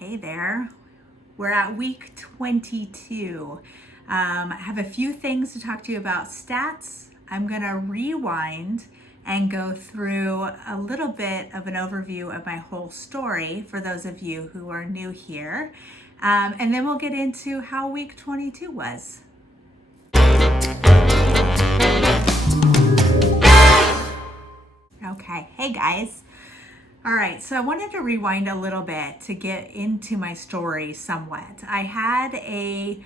Hey there. We're at week 22. I have a few things to talk to you about stats. I'm going to rewind and go through a little bit of an overview of my whole story for those of you who are new here. And then we'll get into how week 22 was. Okay, hey guys. All right, so I wanted to rewind a little bit to get into my story somewhat. I had a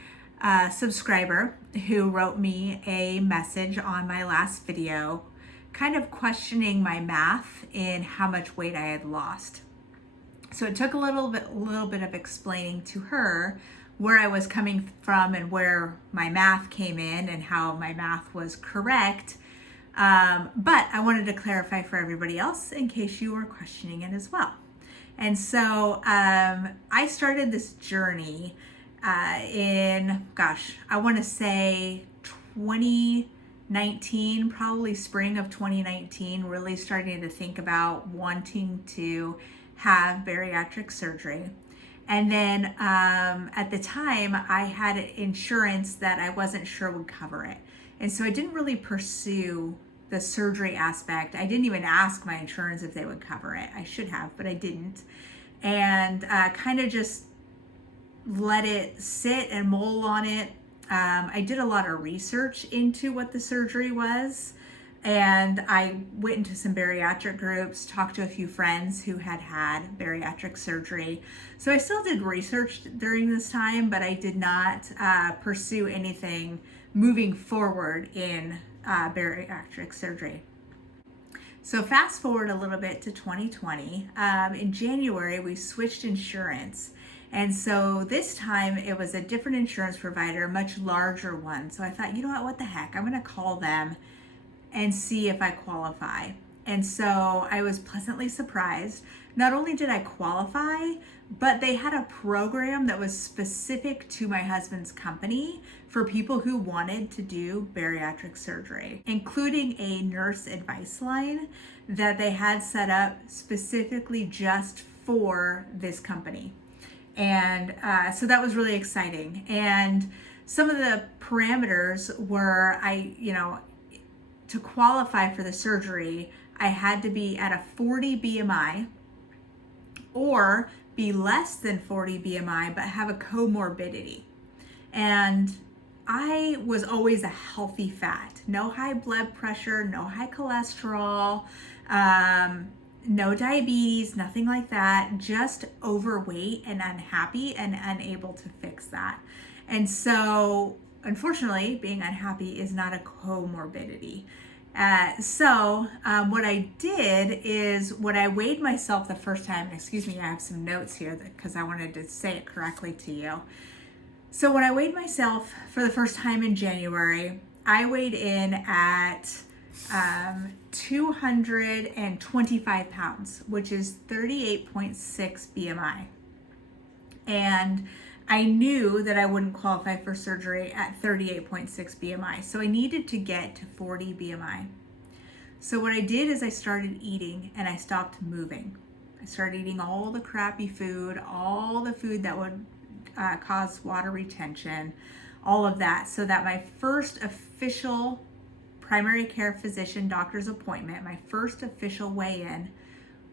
subscriber who wrote me a message on my last video, kind of questioning my math in how much weight I had lost. So it took a little bit of explaining to her where I was coming from and where my math came in and how my math was correct. But I wanted to clarify for everybody else in case you were questioning it as well. And so I started this journey I want to say 2019, probably spring of 2019, really starting to think about wanting to have bariatric surgery. And then at the time, I had insurance that I wasn't sure would cover it. And so I didn't really pursue the surgery aspect. I didn't even ask my insurance if they would cover it. I should have, but I didn't. And kind of just let it sit and mull on it. I did a lot of research into what the surgery was. And I went into some bariatric groups, talked to a few friends who had had bariatric surgery. So I still did research during this time, but I did not pursue anything moving forward in bariatric surgery. So fast forward a little bit to 2020. In January, we switched insurance. And so this time it was a different insurance provider, a much larger one. So I thought, you know what the heck? I'm going to call them and see if I qualify. And so I was pleasantly surprised. Not only did I qualify, but they had a program that was specific to my husband's company for people who wanted to do bariatric surgery, including a nurse advice line that they had set up specifically just for this company. And so that was really exciting. And some of the parameters were, to qualify for the surgery, I had to be at a 40 BMI or be less than 40 BMI, but have a comorbidity. And I was always a healthy fat, no high blood pressure, no high cholesterol, no diabetes, nothing like that, just overweight and unhappy and unable to fix that. And so unfortunately, being unhappy is not a comorbidity. What I did is when I weighed myself the first time, excuse me, I have some notes here because I wanted to say it correctly to you. So when I weighed myself for the first time in January, I weighed in at 225 pounds, which is 38.6 BMI. And I knew that I wouldn't qualify for surgery at 38.6 BMI. So I needed to get to 40 BMI. So what I did is I started eating and I stopped moving. I started eating all the crappy food, all the food that would cause water retention, all of that. So that my first official primary care physician doctor's appointment, my first official weigh-in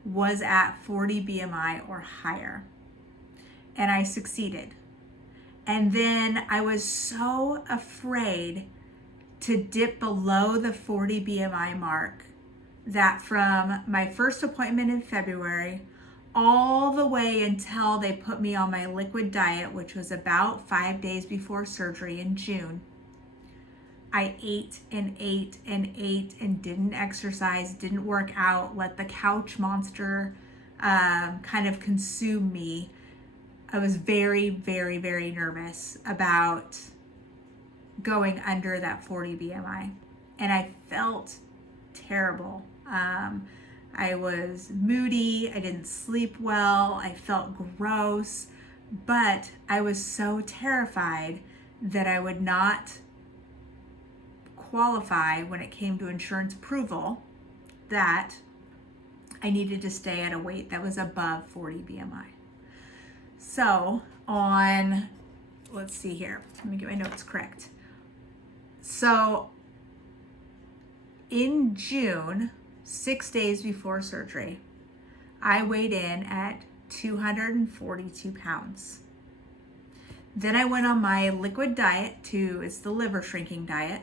was at 40 BMI or higher. And I succeeded. And then I was so afraid to dip below the 40 BMI mark that from my first appointment in February all the way until they put me on my liquid diet, which was about 5 days before surgery in June, I ate and ate and ate and didn't exercise, didn't work out, let the couch monster kind of consume me. I was very, very, very nervous about going under that 40 BMI. And I felt terrible. I was moody. I didn't sleep well. I felt gross. But I was so terrified that I would not qualify when it came to insurance approval that I needed to stay at a weight that was above 40 BMI. So on, let's see here, let me get my notes correct. So in June, 6 days before surgery, I weighed in at 242 pounds. Then I went on my liquid diet it's the liver shrinking diet.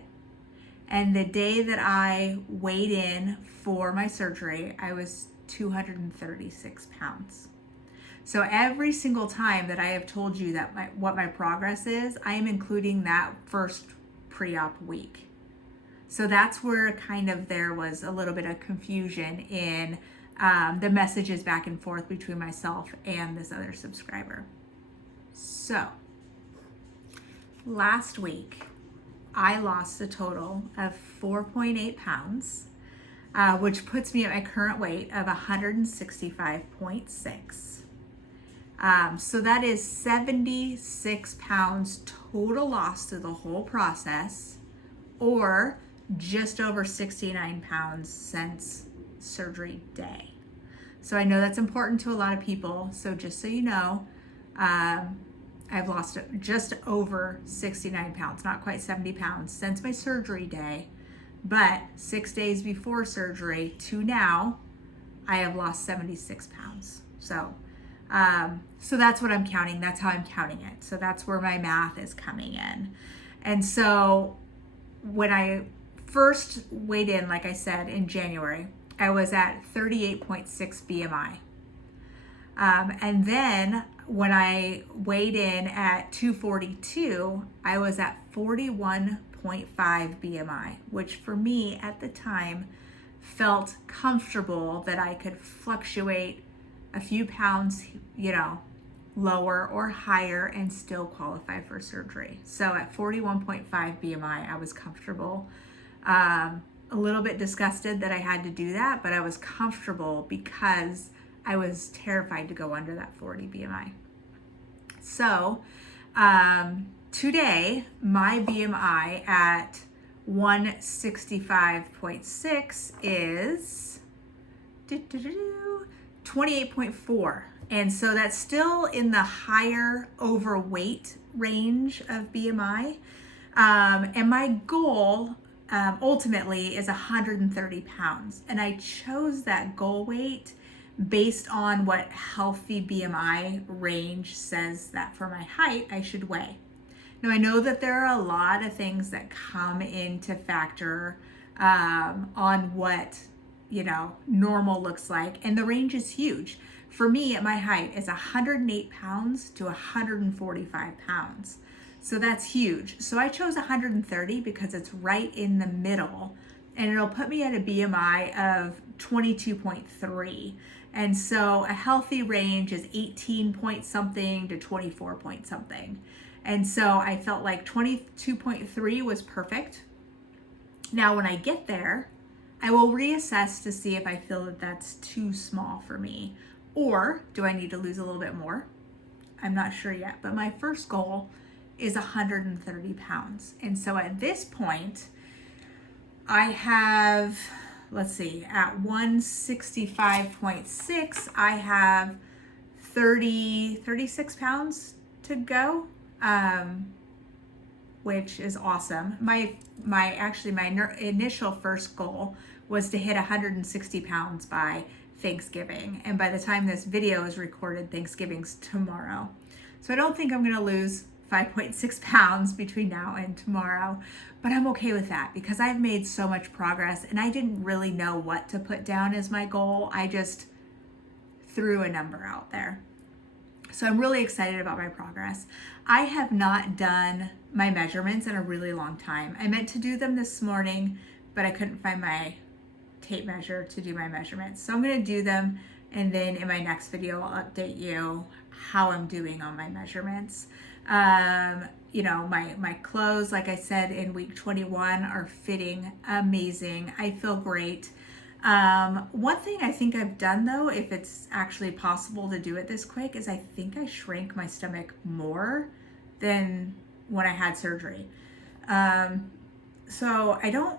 And the day that I weighed in for my surgery, I was 236 pounds. So every single time that I have told you that what my progress is, I am including that first pre-op week. So that's where kind of there was a little bit of confusion in the messages back and forth between myself and this other subscriber. So last week, I lost a total of 4.8 pounds, which puts me at my current weight of 165.6. So that is 76 pounds total loss through the whole process, or just over 69 pounds since surgery day. So I know that's important to a lot of people. So just so you know, I've lost just over 69 pounds, not quite 70 pounds since my surgery day, but 6 days before surgery to now, I have lost 76 pounds. So that's what I'm counting. That's how I'm counting it. So that's where my math is coming in. And so when I first weighed in, like I said, in January, I was at 38.6 BMI. And then when I weighed in at 242, I was at 41.5 BMI, which for me at the time felt comfortable that I could fluctuate a few pounds, lower or higher and still qualify for surgery. So at 41.5 BMI, I was comfortable. A little bit disgusted that I had to do that, but I was comfortable because I was terrified to go under that 40 BMI. So today, my BMI at 165.6 is 28.4. And so that's still in the higher overweight range of BMI. And my goal ultimately is 130 pounds. And I chose that goal weight based on what healthy BMI range says that for my height I should weigh. Now I know that there are a lot of things that come into factor on what normal looks like, and the range is huge. For me, at my height, is 108 pounds to 145 pounds. So that's huge. So I chose 130 because it's right in the middle, and it'll put me at a BMI of 22.3. And so a healthy range is 18 point something to 24 point something. And so I felt like 22.3 was perfect. Now, when I get there, I will reassess to see if I feel that that's too small for me, or do I need to lose a little bit more? I'm not sure yet, but my first goal is 130 pounds. And so at this point, I have, at 165.6, I have 36 pounds to go, which is awesome. My initial first goal was to hit 160 pounds by Thanksgiving. And by the time this video is recorded, Thanksgiving's tomorrow. So I don't think I'm gonna lose 5.6 pounds between now and tomorrow, but I'm okay with that because I've made so much progress and I didn't really know what to put down as my goal. I just threw a number out there. So I'm really excited about my progress. I have not done my measurements in a really long time. I meant to do them this morning, but I couldn't find my tape measure to do my measurements. So I'm gonna do them, and then in my next video, I'll update you how I'm doing on my measurements. My clothes, like I said, in week 21 are fitting amazing. I feel great. One thing I think I've done though, if it's actually possible to do it this quick, is I think I shrank my stomach more than when I had surgery. So I don't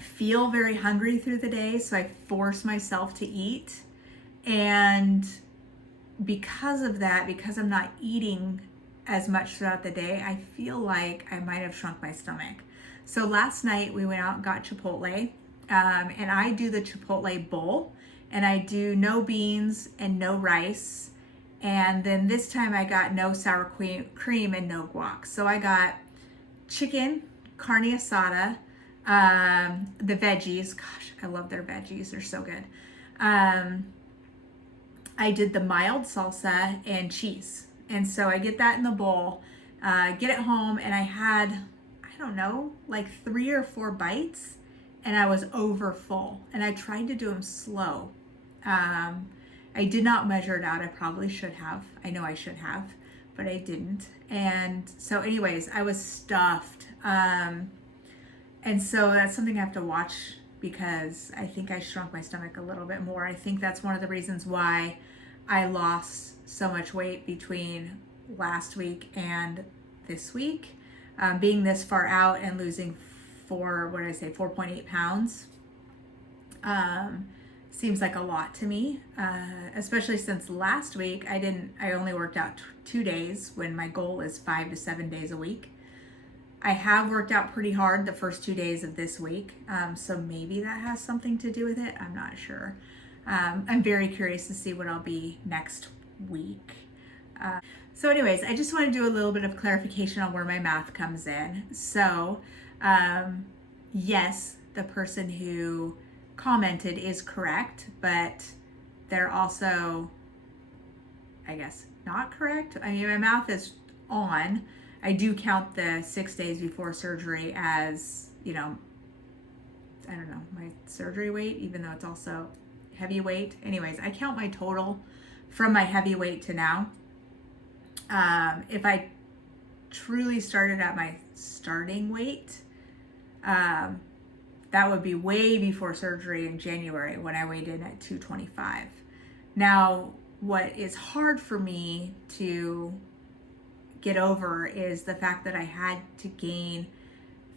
feel very hungry through the day, so I force myself to eat. And because of that, because I'm not eating as much throughout the day, I feel like I might have shrunk my stomach. So last night we went out and got Chipotle, and I do the Chipotle bowl, and I do no beans and no rice. And then this time I got no sour cream and no guac. So I got chicken, carne asada, the veggies. Gosh, I love their veggies. They're so good. I did the mild salsa and cheese. And so I get that in the bowl, get it home, and I had, I don't know, like 3 or 4 bites, and I was over full. And I tried to do them slow. I did not measure it out. I probably should have. I know I should have, but I didn't. And so anyways, I was stuffed. And so that's something I have to watch, because I think I shrunk my stomach a little bit more. I think that's one of the reasons why I lost so much weight between last week and this week. Being this far out and losing 4.8 pounds seems like a lot to me, especially since last week I only worked out 2 days when my goal is 5 to 7 days a week. I have worked out pretty hard the first 2 days of this week, so maybe that has something to do with it. I'm not sure. I'm very curious to see what I'll be next week. So anyways, I just want to do a little bit of clarification on where my math comes in. So yes, the person who commented is correct, but they're also, I guess, not correct. I mean, my math is on. I do count the 6 days before surgery as, I don't know, my surgery weight, even though it's also heavy weight. Anyways, I count my total from my heavy weight to now. If I truly started at my starting weight, that would be way before surgery in January, when I weighed in at 225. Now, what is hard for me to get over is the fact that I had to gain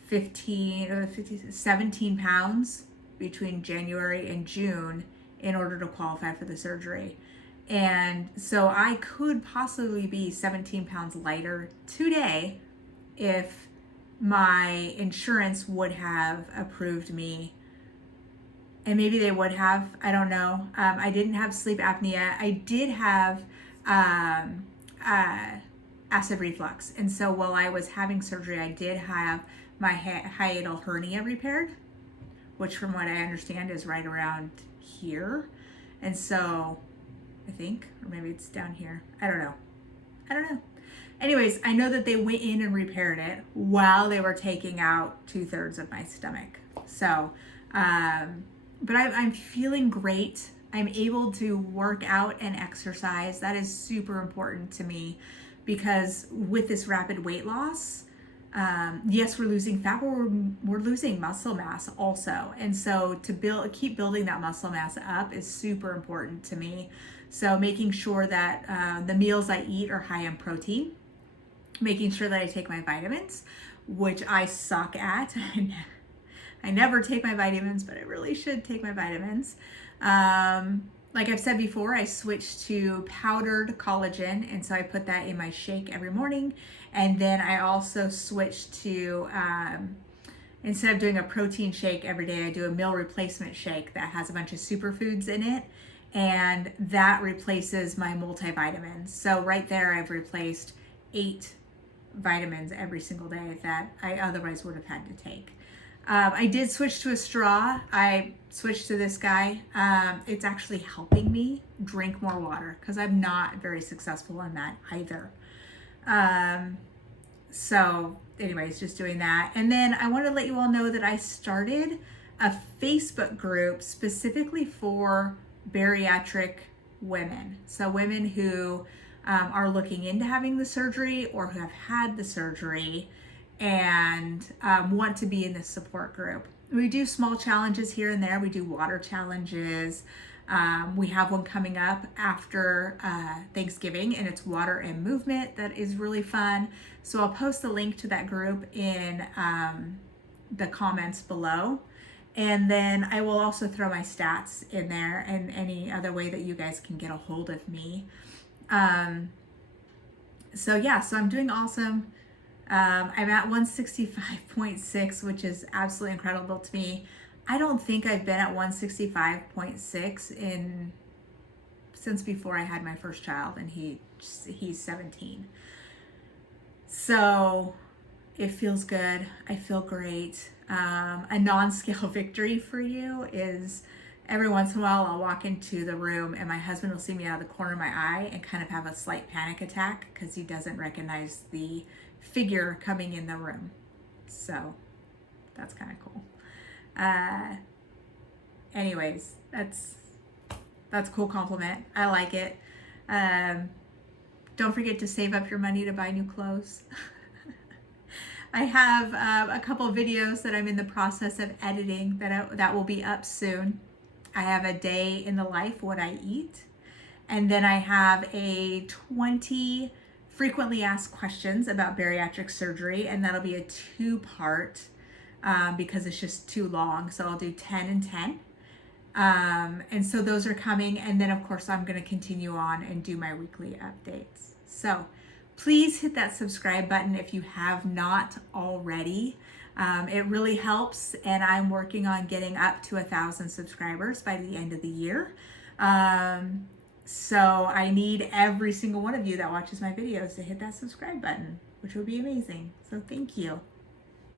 17 pounds between January and June in order to qualify for the surgery. And so I could possibly be 17 pounds lighter today if my insurance would have approved me. And maybe they would have, I don't know. I didn't have sleep apnea. I did have acid reflux. And so while I was having surgery, I did have my hiatal hernia repaired, which from what I understand is right around here. And so I think, or maybe it's down here. I don't know. Anyways, I know that they went in and repaired it while they were taking out 2/3 of my stomach. So, but I'm feeling great. I'm able to work out and exercise. That is super important to me, because with this rapid weight loss, yes, we're losing fat, but we're losing muscle mass also. And so to keep building that muscle mass up is super important to me. So making sure that the meals I eat are high in protein, making sure that I take my vitamins, which I suck at. I never take my vitamins, but I really should take my vitamins. Like I've said before, I switched to powdered collagen, and so I put that in my shake every morning. And then I also switched to, instead of doing a protein shake every day, I do a meal replacement shake that has a bunch of superfoods in it, and that replaces my multivitamins. So right there, I've replaced 8 vitamins every single day that I otherwise would have had to take. I did switch to a straw. I switched to this guy. It's actually helping me drink more water, because I'm not very successful in that either. So anyways, just doing that. And then I want to let you all know that I started a Facebook group specifically for bariatric women. So women who are looking into having the surgery or who have had the surgery and want to be in this support group. We do small challenges here and there. We do water challenges. We have one coming up after Thanksgiving, and it's water and movement. That is really fun. So I'll post the link to that group in the comments below. And then I will also throw my stats in there and any other way that you guys can get a hold of me. So yeah, so I'm doing awesome. I'm at 165.6, which is absolutely incredible to me. I don't think I've been at 165.6 since before I had my first child, and he's 17. So it feels good. I feel great. A non-scale victory for you is every once in a while I'll walk into the room and my husband will see me out of the corner of my eye and kind of have a slight panic attack because he doesn't recognize the figure coming in the room. So that's kind of cool. Anyways, that's a cool compliment. I like it. Don't forget to save up your money to buy new clothes. I have a couple of videos that I'm in the process of editing that will be up soon. I have a day in the life, what I eat. And then I have a 20 frequently asked questions about bariatric surgery, and that'll be a 2-part because it's just too long. So I'll do 10 and 10. And so those are coming. And then of course I'm going to continue on and do my weekly updates. So please hit that subscribe button if you have not already. It really helps, and I'm working on getting up to 1,000 subscribers by the end of the year. So I need every single one of you that watches my videos to hit that subscribe button, which would be amazing. So thank you.